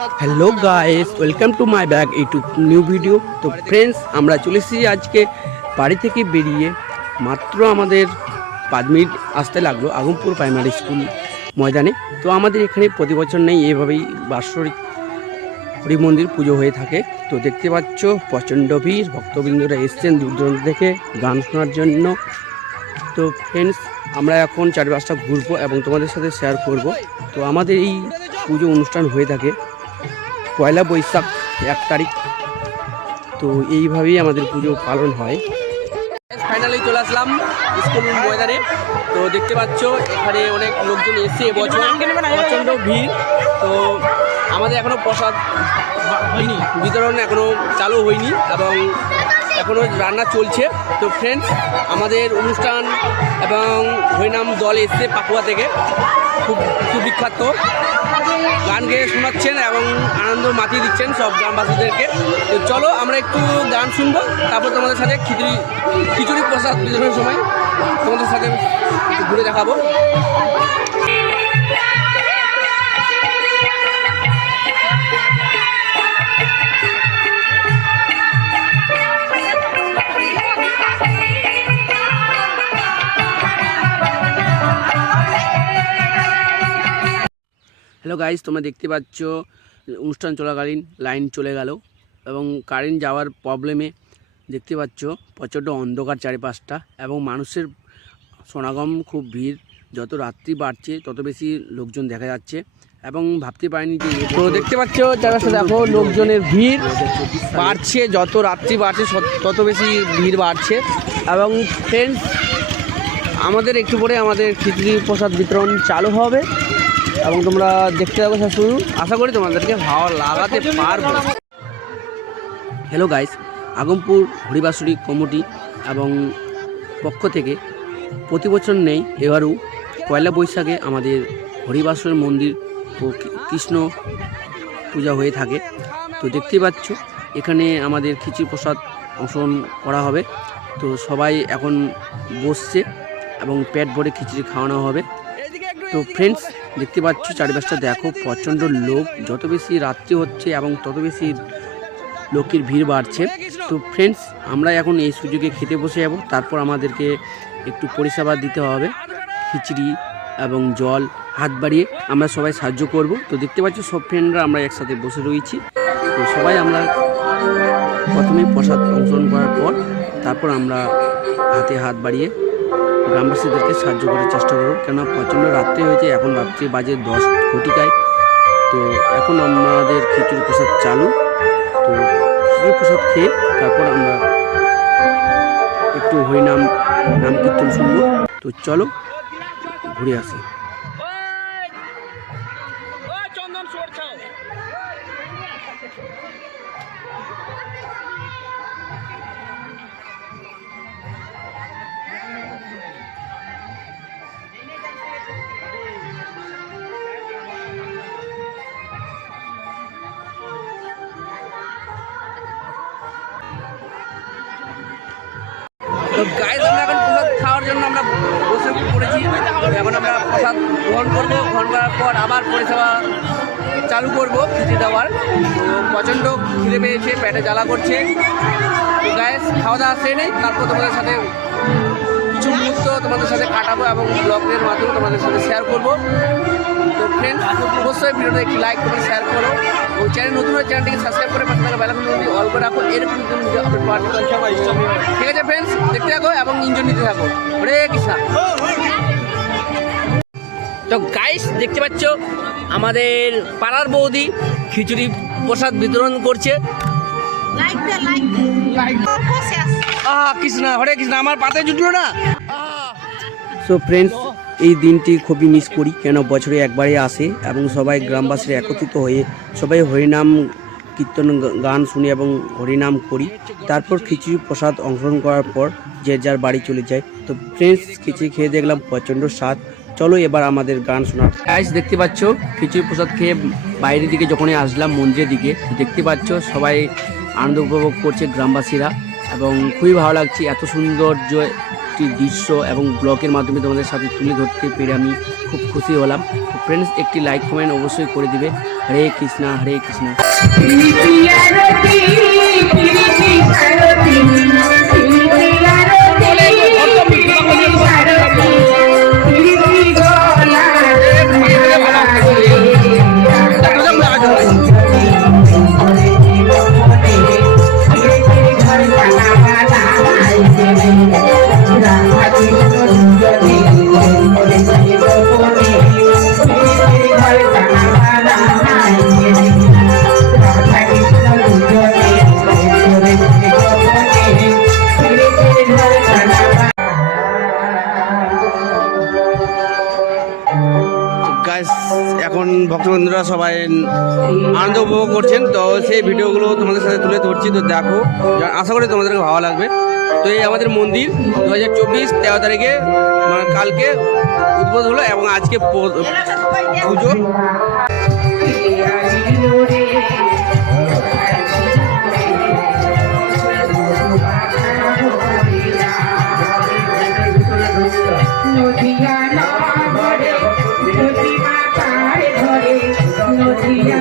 Hello guys welcome to my bag YouTube new video তো friends আমরা চলে এসেছি আজকে বাড়ি থেকে বেরিয়ে। মাত্র আমাদের পাঁচ মিনিট আসতে লাগল আগমপুর প্রাইমারি স্কুল ময়দানে। তো আমাদের এখানে প্রতি বছর নেই, এভাবেই বাৎসরিক হরি মন্দির পুজো হয়ে থাকে। তো দেখতে পাচ্ছ, প্রচণ্ড ভিড়, ভক্তবৃন্দরা এসছেন দূর দূরান্ত থেকে গান শোনার জন্য। তো ফ্রেন্ডস আমরা এখন চারপাশটা ঘুরবো এবং তোমাদের সাথে শেয়ার করব। তো আমাদের এই পুজো অনুষ্ঠান হয়ে থাকে। পয়লা বৈশাখ এক তারিখ। তো এইভাবেই আমাদের পুজো পালন হয়। ফাইনালি চলে আসলাম স্কুল ময়দানে। তো দেখতে পাচ্ছ, এখানে অনেক লোকজন এসে এবছর। প্রচণ্ড ভিড়। তো আমাদের এখনও প্রসাদ হয়নি, বিতরণ এখনও চালু হয়নি এবং এখনও রান্না চলছে। তো ফ্রেন্ডস আমাদের অনুষ্ঠান হরিনাম দল এসছে পাকুয়া থেকে। খুব সুবিখ্যাত। গান গেয়ে শোনাচ্ছেন এবং আনন্দ মাতিয়ে দিচ্ছেন সব গ্রামবাসীদেরকে। তো চলো, আমরা একটু গান শুনব, তারপর তোমাদের সাথে খিচুড়ি খিচুড়ি প্রসাদ বিতরণের সময় তোমাদের সাথে ঘুরে দেখাবো। হ্যালো গাইজ তোমরা দেখতে পাচ্ছ অনুষ্ঠান চলাকালীন লাইন চলে গেল এবং কারেন্ট যাওয়ার প্রবলেমে দেখতে পাচ্ছ প্রচণ্ড অন্ধকার চারিপাশটা এবং মানুষের সমাগম খুব ভিড়। যত রাত্রি বাড়ছে তত বেশি লোকজন দেখা যাচ্ছে এবং ভাবতে পারিনি যে তো দেখতে পাচ্ছ চারপাশে দেখো লোকজনের ভিড় বাড়ছে যত রাত্রি বাড়ছে তত বেশি ভিড় বাড়ছে এবং ফ্রেন্ডস আমাদের একটু পরে আমাদের খিচুড়ি প্রসাদ বিতরণ চালু হবে। এবং তোমরা দেখতে যাব শেষ শুরু আশা করি তোমাদেরকে ভালো লাগাতে পারব। Hello guys Agampur Haribasuri committee এবং পক্ষ থেকে প্রতি বছর নেই, এবারও পয়লা বৈশাখে আমাদের হরিবাসুর মন্দির ও কৃষ্ণ পূজা হয়ে থাকে। তো দেখতেই পাচ্ছ, এখানে আমাদের খিচুড়ি প্রসাদ অংশগ্রহণ করা হবে। তো সবাই এখন বসছে এবং পেট ভরে খিচুড়ি খাওয়ানো হবে। তো ফ্রেন্ডস দেখতে পাচ্ছ চারিপাশটা দেখো, প্রচণ্ড লোক। যত বেশি রাত্রি হচ্ছে এবং তত বেশি লোকের ভিড় বাড়ছে। তো ফ্রেন্ডস আমরা এখন এই সুযোগে খেতে বসে যাব। তারপর আমাদেরকে একটু পরিষেবা দিতে হবে। খিচড়ি এবং জল, হাত বাড়িয়ে আমরা সবাই সাহায্য করব। তো দেখতে পাচ্ছ সব ফ্রেন্ডরা আমরা একসাথে বসে রয়েছি। তো সবাই আমরা প্রথমে প্রসাদ অংশগ্রহণ করার পর তারপর আমরা হাতে হাত বাড়িয়ে গ্রামবাসীদেরকে সাহায্য করার চেষ্টা করব কেন প্রচণ্ড রাত্রি হয়েছে, এখন রাত্রি বাজে দশ ঘটিকায়। তো এখন আমাদের খিচুড়ি প্রসাদ চালু। তো খিচুড়ি প্রসাদ খেয়ে তারপর আমরা একটু হরিনাম, নাম কীর্তন শুনব। তো চলো ঘুরে আসি। তো গাইজ আমরা এখন প্রসাদ খাওয়ার জন্য আমরা বসে পড়েছি। এখন আমরা প্রসাদ গ্রহণ করব। গ্রহণ করার পর আবার পরিষেবা চালু করব খিচে দেওয়ার। তো প্রচণ্ড খিদে পেয়েছে, পেটে জ্বালা করছে। গায়ে খাওয়া দাওয়া সেই নেই, তারপর তোমাদের সাথে কিছু মুহূর্ত তোমাদের সাথে কাটাবো এবং ব্লগের মাধ্যমে তোমাদের সাথে শেয়ার করব তো ফ্রেন্ড অবশ্যই ভিডিওটা একটি লাইক করে শেয়ার করো ও চ্যানেল নতুন হয়ে চ্যানেলটিকে সাবস্ক্রাইব করে পাশে থাকা যদি অল করে রাখো এরকম ভিডিও পাওয়ার ঠিক আছে ফ্রেন্ডস দেখতে থাকো এবং এনজয় নিতে থাকো হরে কৃষ্ণা তো গাইস দেখতে পাচ্ছ আমাদের পাড়ার বৌদি খিচুড়ি প্রসাদ বিতরণ করছে লাইক দে লাইক লাইক আহ কৃষ্ণা হরে কৃষ্ণা আমার পাতে জুটলো না। সো ফ্রেন্ডস এই দিনটি খুবই মিস করি কেন বছরে একবারই আসে এবং সবাই গ্রামবাসীরা একত্রিত হয়ে সবাই হরিনাম কীর্তন গান শুনি এবং হরিনাম করি। তারপর খিচুড়ি প্রসাদ অংশগ্রহণ করার পর যে যার বাড়ি চলে যায়। তো ফ্রেন্ডস খিচুড়ি খেয়ে দেখলাম প্রচণ্ড স্বাদ। চলো এবার আমাদের গান শোনার। গাইস দেখতে পাচ্ছ খিচুড়ি প্রসাদ খেয়ে বাইরের দিকে যখনই আসলাম মন্দিরের দিকে দেখতে পাচ্ছ সবাই আনন্দ উপভোগ করছে গ্রামবাসীরা। এবং খুবই ভালো লাগছে এত সৌন্দর্য একটি দৃশ্য এবং ব্লগের মাধ্যমে তোমাদের সাথে তুলে ধরতে পেরে আমি খুব খুশি হলাম। ফ্রেন্ডস একটি লাইক কমেন্ট অবশ্যই করে দিবে। হরে কৃষ্ণা হরে কৃষ্ণা। ভক্তবন্ধুরা সবাই আনন্দ উপভোগ করছেন। তো সেই ভিডিওগুলো তোমাদের সাথে তুলে ধরছি, তো দেখো, আশা করি তোমাদেরকে ভালো লাগবে। তো এই আমাদের মন্দির দু হাজার চব্বিশ তেরো তারিখে মানে কালকে উদ্বোধন হলো এবং আজকে পুজো।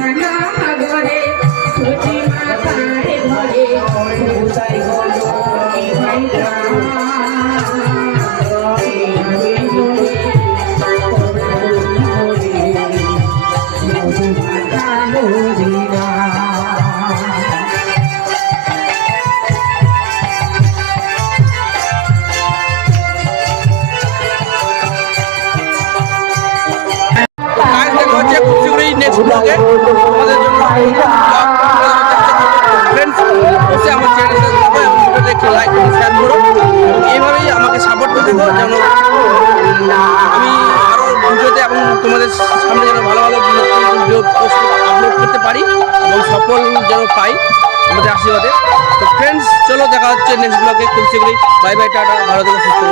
i don't Yeah. ফ্রেন্ডস আমার চ্যানেল এইভাবেই আমাকে সাপোর্ট আমি আরও এবং তোমাদের সামনে যেন ভালো ভালো আপলোড করতে পারি এবং সফল যেন পাই আমাদের তো ফ্রেন্ডস চলো দেখা হচ্ছে নেক্সট ব্লগে খুব শীঘ্রই। Bye bye tata. ভালো থেকে, সুস্থ।